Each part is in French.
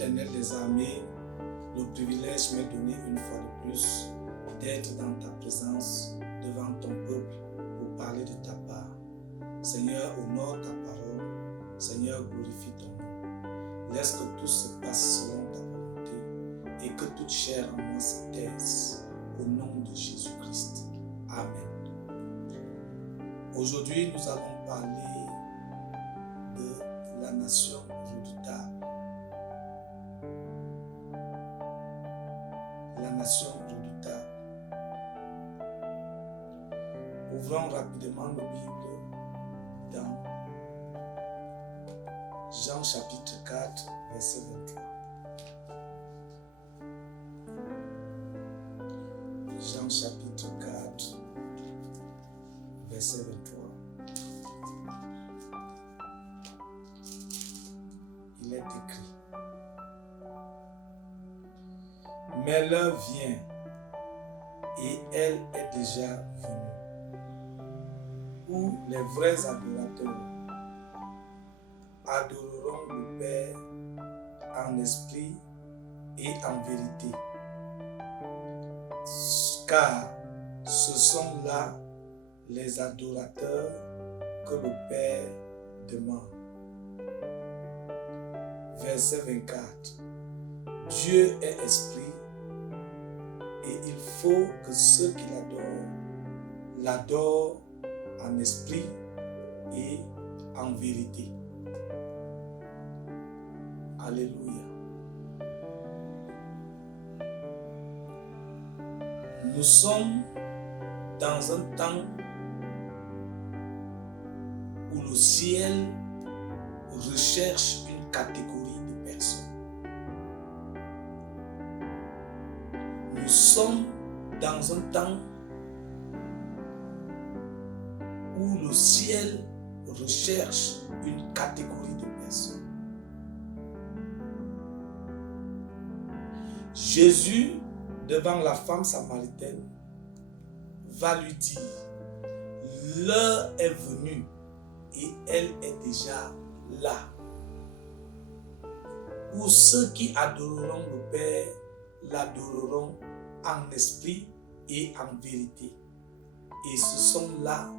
l'Éternel des armées, le privilège m'est donné une fois de plus d'être dans ta présence devant ton peuple pour parler de ta part. Seigneur, honore ta parole. Seigneur, glorifie ton nom. Laisse que tout se passe selon ta volonté et que toute chair en moi se taise. Au nom de Jésus-Christ. Amen. Aujourd'hui, nous allons parler de la nation redoutable. La nation redoutable. Ouvrons rapidement nos Bibles dans Jean chapitre 4, verset 23. Jean chapitre 4, verset 23. Il est écrit: mais l'heure vient et elle est déjà venue, où les vrais adorateurs adoreront le Père en esprit et en vérité. Car ce sont là les adorateurs que le Père demande. Verset 24. Dieu est esprit et il faut que ceux qui l'adorent en esprit et en vérité. Alléluia. Nous sommes dans un temps où le ciel recherche une catégorie de personnes. Nous sommes dans un temps où le ciel recherche une catégorie de personnes. Jésus, devant la femme samaritaine, va lui dire: l'heure est venue et elle est déjà là, où ceux qui adoreront le Père l'adoreront en esprit et en vérité. Et ce sont là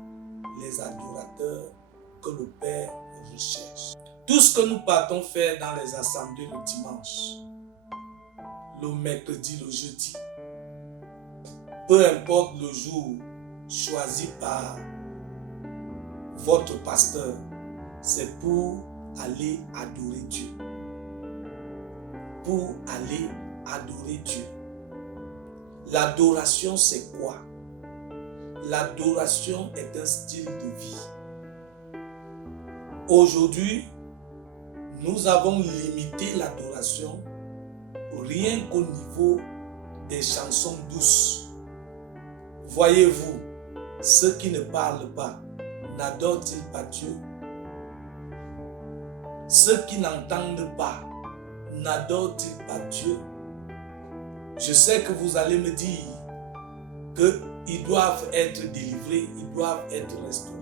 les adorateurs que le Père recherche. Tout ce que nous partons faire dans les assemblées le dimanche, le mercredi, le jeudi, peu importe le jour choisi par votre pasteur, c'est pour aller adorer Dieu. Pour aller adorer Dieu. L'adoration, c'est quoi? L'adoration est un style de vie. Aujourd'hui, nous avons limité l'adoration rien qu'au niveau des chansons douces. Voyez-vous, ceux qui ne parlent pas, n'adorent-ils pas Dieu? Ceux qui n'entendent pas, n'adorent-ils pas Dieu? Je sais que vous allez me dire qu'ils doivent être délivrés, ils doivent être restaurés.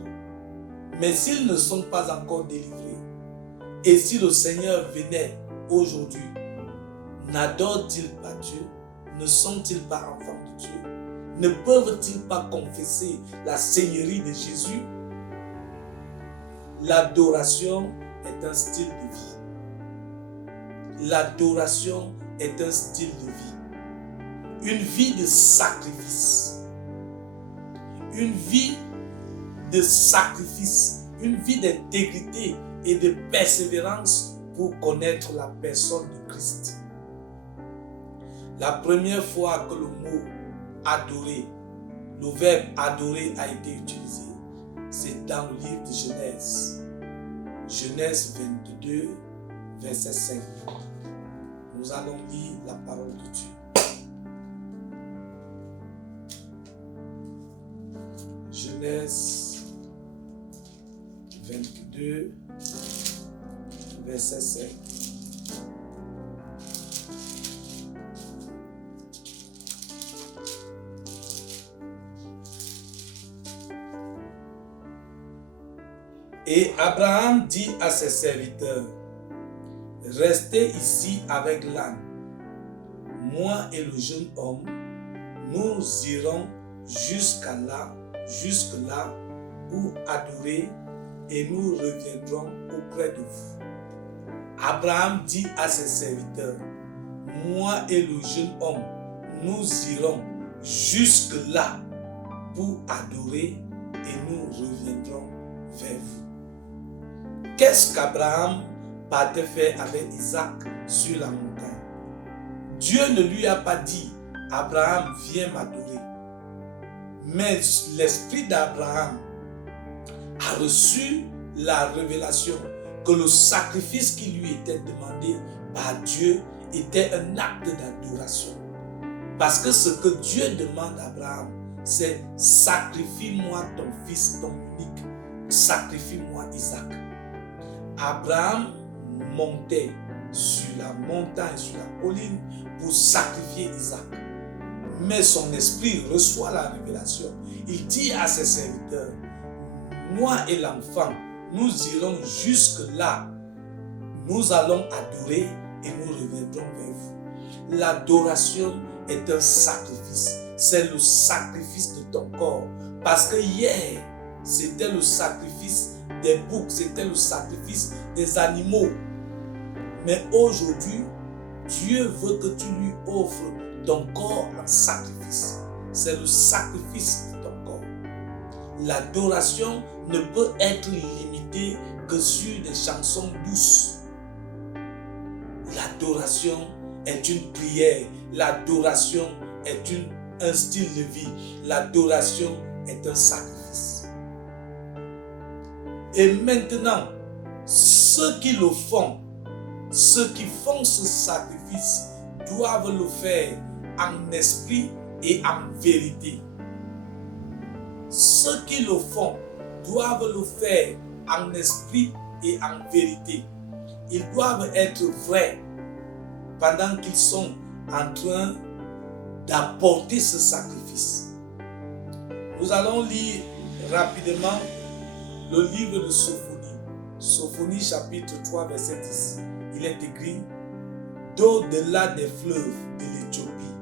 Mais s'ils ne sont pas encore délivrés, et si le Seigneur venait aujourd'hui, n'adorent-ils pas Dieu? Ne sont-ils pas enfants de Dieu? Ne peuvent-ils pas confesser la Seigneurie de Jésus? L'adoration est un style de vie. L'adoration est un style de vie. Une vie de sacrifice. Une vie de sacrifice. Une vie d'intégrité et de persévérance pour connaître la personne de Christ. La première fois que le mot adorer, le verbe adorer a été utilisé, c'est dans le livre de Genèse. Genèse 22, verset 5. Nous allons lire la parole de Dieu. Genèse 22, verset 5. Et Abraham dit à ses serviteurs: restez ici avec l'âne. Moi et le jeune homme, nous irons jusque-là pour adorer et nous reviendrons auprès de vous. Abraham dit à ses serviteurs, moi et le jeune homme, nous irons jusque-là pour adorer et nous reviendrons vers vous. Qu'est-ce qu'Abraham partait faire avec Isaac sur la montagne? Dieu ne lui a pas dit, Abraham, viens m'adorer. Mais l'esprit d'Abraham a reçu la révélation que le sacrifice qui lui était demandé par Dieu était un acte d'adoration. Parce que ce que Dieu demande à Abraham, c'est sacrifie-moi ton fils, ton unique, sacrifie-moi Isaac. Abraham montait sur la montagne, sur la colline pour sacrifier Isaac. Mais son esprit reçoit la révélation. Il dit à ses serviteurs, moi et l'enfant, nous irons jusque là. Nous allons adorer et nous reviendrons vers vous. L'adoration est un sacrifice. C'est le sacrifice de ton corps. Parce que hier, c'était le sacrifice des boucs, c'était le sacrifice des animaux. Mais aujourd'hui, Dieu veut que tu lui offres ton corps en sacrifice. C'est le sacrifice de ton corps. L'adoration ne peut être limitée que sur des chansons douces. L'adoration est une prière. L'adoration est un style de vie. L'adoration est un sacrifice. Et maintenant, ceux qui le font, ceux qui font ce sacrifice, doivent le faire en esprit et en vérité. Ceux qui le font doivent le faire en esprit et en vérité. Ils doivent être vrais pendant qu'ils sont en train d'apporter ce sacrifice. Nous allons lire rapidement le livre de Sophonie. Sophonie chapitre 3 verset 10. Il est écrit, d'au-delà des fleuves de l'Éthiopie,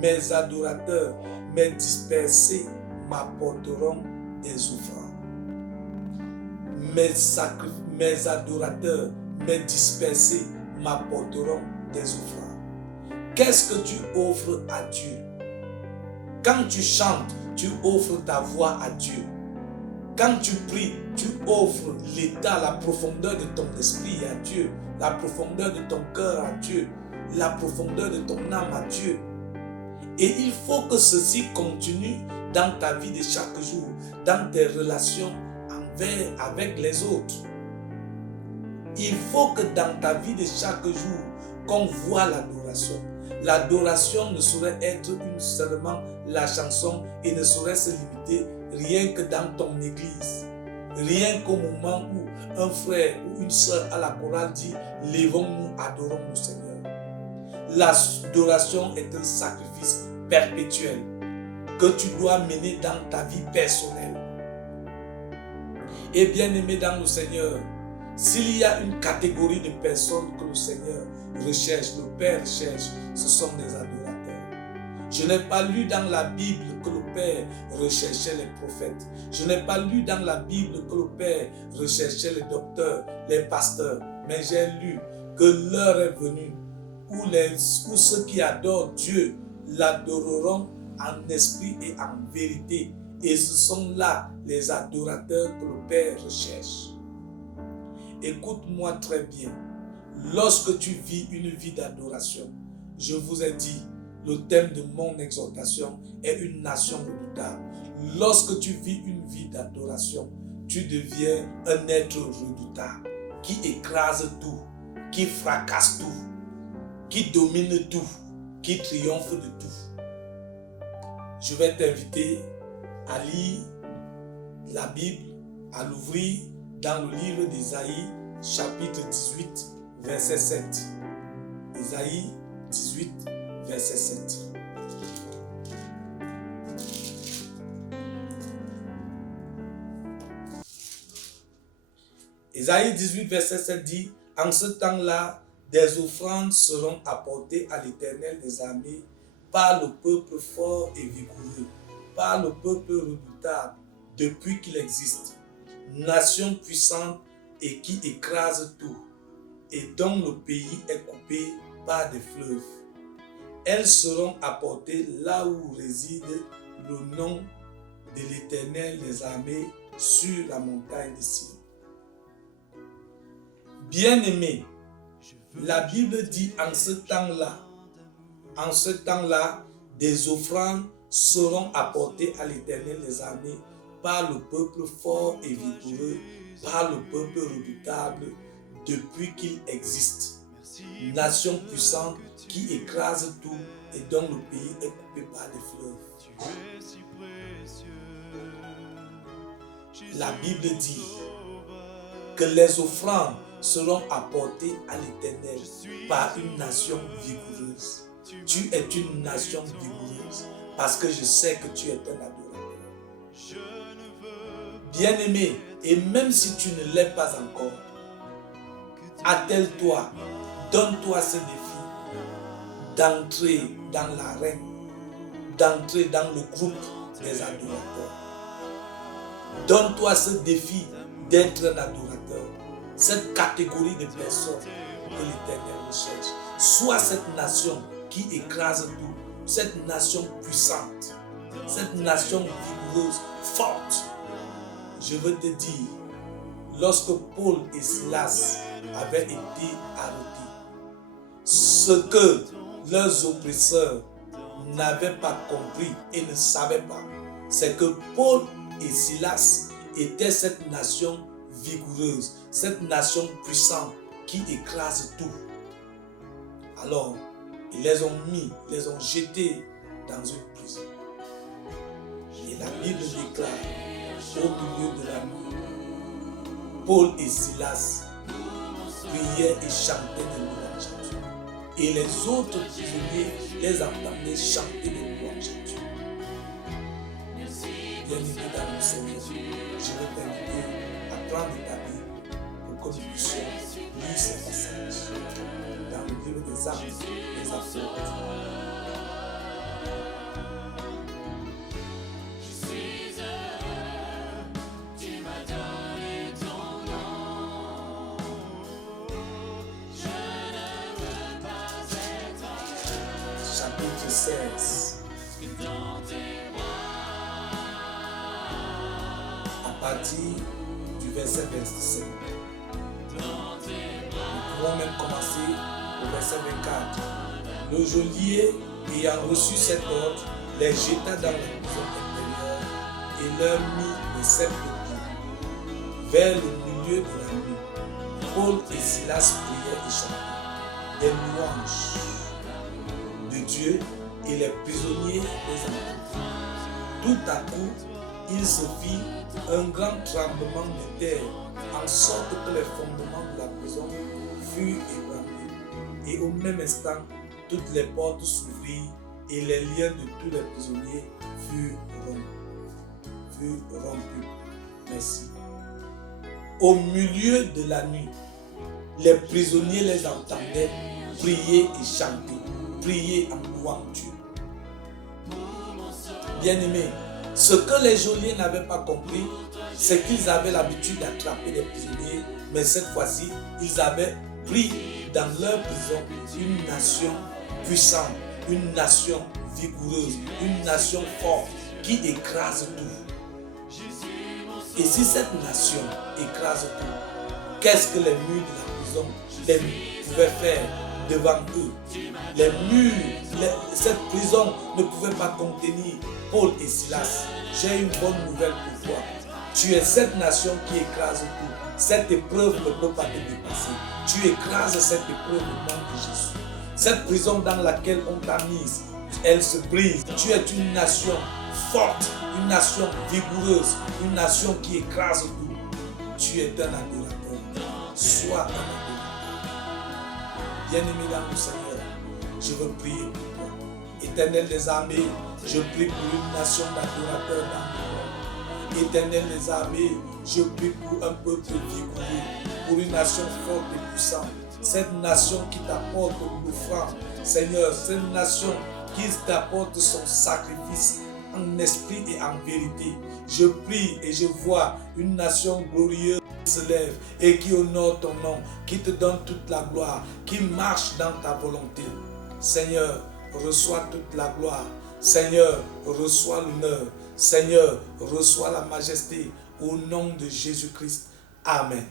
mes adorateurs, mes dispersés m'apporteront des offrandes. Mes adorateurs, mes dispersés m'apporteront des offrandes. Qu'est-ce que tu offres à Dieu? Quand tu chantes, tu offres ta voix à Dieu. Quand tu pries, tu offres l'état, la profondeur de ton esprit à Dieu, la profondeur de ton cœur à Dieu, la profondeur de ton âme à Dieu. Et il faut que ceci continue dans ta vie de chaque jour, dans tes relations avec les autres. Il faut que dans ta vie de chaque jour, qu'on voit l'adoration. L'adoration ne saurait être seulement la chanson et ne saurait se limiter rien que dans ton église. Rien qu'au moment où un frère ou une soeur à la chorale dit « Lèvons-nous, adorons le Seigneur ». L'adoration est un sacrifice perpétuel que tu dois mener dans ta vie personnelle. Et bien aimé dans le Seigneur, s'il y a une catégorie de personnes que le Seigneur recherche, le Père recherche, ce sont des adorateurs. Je n'ai pas lu dans la Bible que le Père recherchait les prophètes. Je n'ai pas lu dans la Bible que le Père recherchait les docteurs, les pasteurs. Mais j'ai lu que l'heure est venue où ceux qui adorent Dieu l'adoreront en esprit et en vérité. Et ce sont là les adorateurs que le Père recherche. Écoute-moi très bien. Lorsque tu vis une vie d'adoration, je vous ai dit, le thème de mon exhortation est une nation redoutable. Lorsque tu vis une vie d'adoration, tu deviens un être redoutable qui écrase tout, qui fracasse tout, qui domine tout, qui triomphe de tout. Je vais t'inviter à lire la Bible, à l'ouvrir dans le livre d'Ésaïe, chapitre 18, verset 7. Ésaïe 18, verset 7. Ésaïe 18, verset 7 dit, en ce temps-là, des offrandes seront apportées à l'Éternel des armées par le peuple fort et vigoureux, par le peuple redoutable depuis qu'il existe, nation puissante et qui écrase tout, et dont le pays est coupé par des fleuves. Elles seront apportées là où réside le nom de l'Éternel des armées sur la montagne de Sion. Bien-aimés, la Bible dit en ce temps-là, des offrandes seront apportées à l'Éternel des armées par le peuple fort et vigoureux, par le peuple redoutable depuis qu'il existe. Nation puissante qui écrase tout et dont le pays est coupé par des fleuves. La Bible dit que les offrandes seront apportées à l'Éternel par une nation vigoureuse. Tu es une nation vigoureuse parce que je sais que tu es un adorateur. Bien-aimé, et même si tu ne l'es pas encore, attelle-toi, donne-toi ce défi d'entrer dans l'arène, d'entrer dans le groupe des adorateurs. Donne-toi ce défi d'être un adorateur, cette catégorie de personnes que l'Éternel recherche. Sois cette nation qui écrase tout, cette nation puissante, cette nation vigoureuse, forte. Je veux te dire, lorsque Paul et Silas avaient été arrêtés, ce que leurs oppresseurs n'avaient pas compris et ne savaient pas, c'est que Paul et Silas étaient cette nation vigoureuse, cette nation puissante qui écrase tout. Alors, ils les ont jetés dans une prison. Et la Bible déclare, au milieu de la nuit, Paul et Silas priaient et chantaient des louanges à Dieu. Et les autres prisonniers les entendaient chanter des louanges à Dieu. Bien-aimé dans le Seigneur, je vais t'inviter à prendre ta Bible pour que nous puissions lire ces passages dans le livre des Actes des Apôtres. Chapitre 16. À partir du verset 27. Nous pouvons même commencer au verset 24. Le geôlier, ayant reçu cet ordre, les jeta dans la prison intérieure et leur mit les sept pieds. Vers le milieu de la nuit, Paul et Silas priaient et chantaient des louanges de Dieu et les prisonniers les entendaient. Tout à coup, il se fit un grand tremblement de terre, en sorte que les fondements de la prison furent ébranlés. Et au même instant, toutes les portes s'ouvrirent et les liens de tous les prisonniers furent rompus. Merci. Au milieu de la nuit, les prisonniers les entendaient prier et chanter, prier en louant Dieu. Bien-aimés, ce que les geôliers n'avaient pas compris, c'est qu'ils avaient l'habitude d'attraper les prisonniers, mais cette fois-ci, ils avaient pris dans leur prison une nation puissante, une nation vigoureuse, une nation forte qui écrase tout. Et si cette nation écrase tout, qu'est-ce que les murs de la prison pouvaient faire devant eux? Les murs, cette prison ne pouvait pas contenir Paul et Silas. J'ai une bonne nouvelle pour toi. Tu es cette nation qui écrase tout. Cette épreuve ne peut pas te dépasser. Tu écrases cette épreuve au nom de Jésus. Cette prison dans laquelle on t'a mise, elle se brise. Tu es une nation forte, une nation vigoureuse, une nation qui écrase tout. Tu es un adorateur. Sois un adorateur. Bien-aimé dans le Seigneur, je veux prier pour toi. Éternel des armées, je prie pour une nation d'adorateurs dans le monde. Éternel des armées, je prie pour un peuple vigoureux, pour une nation forte et puissante. cette nation qui t'apporte l'offrande, Seigneur, cette nation qui t'apporte son sacrifice en esprit et en vérité. Je prie et je vois une nation glorieuse qui se lève et qui honore ton nom, qui te donne toute la gloire, qui marche dans ta volonté. Seigneur, reçois toute la gloire. Seigneur, reçois l'honneur. Seigneur, reçois la majesté au nom de Jésus-Christ. Amen.